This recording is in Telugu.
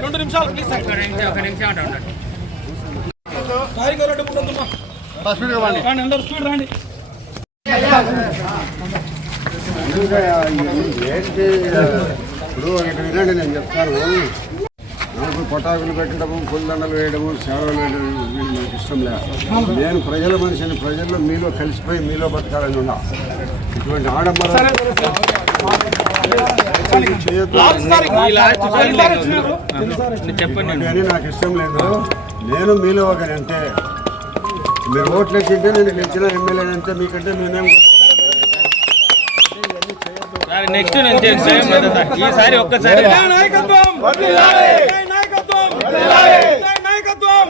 రెండు నిమిషాలు ప్లీజ్ స్పీడ్ రండి ఏంటి ఇప్పుడు ఇక్కడ వినండి నేను చెప్తాను నాకు పటాకులు పెట్టడము పుల్దండలు వేయడము సేవలు వేయడం నాకు ఇష్టం లేదు నేను ప్రజల మనిషిని ప్రజల్లో మీలో కలిసిపోయి మీలో బతకాలని ఉన్నా ఇటువంటి ఆడంబరాలు చెప్పండి. నాకు ఇష్టం లేదు. నేను మీలో ఒకని అంటే మీరు ఓట్లు ఎక్కింటే నేను గెలిచిన ఎమ్మెల్యే అంటే మీకంటే నేనేం నెక్స్ట్ నేను చేస్తాను ఈసారి ఒక్కసారి జై నాయకత్వం! జై నాయకత్వం! జై నాయకత్వం!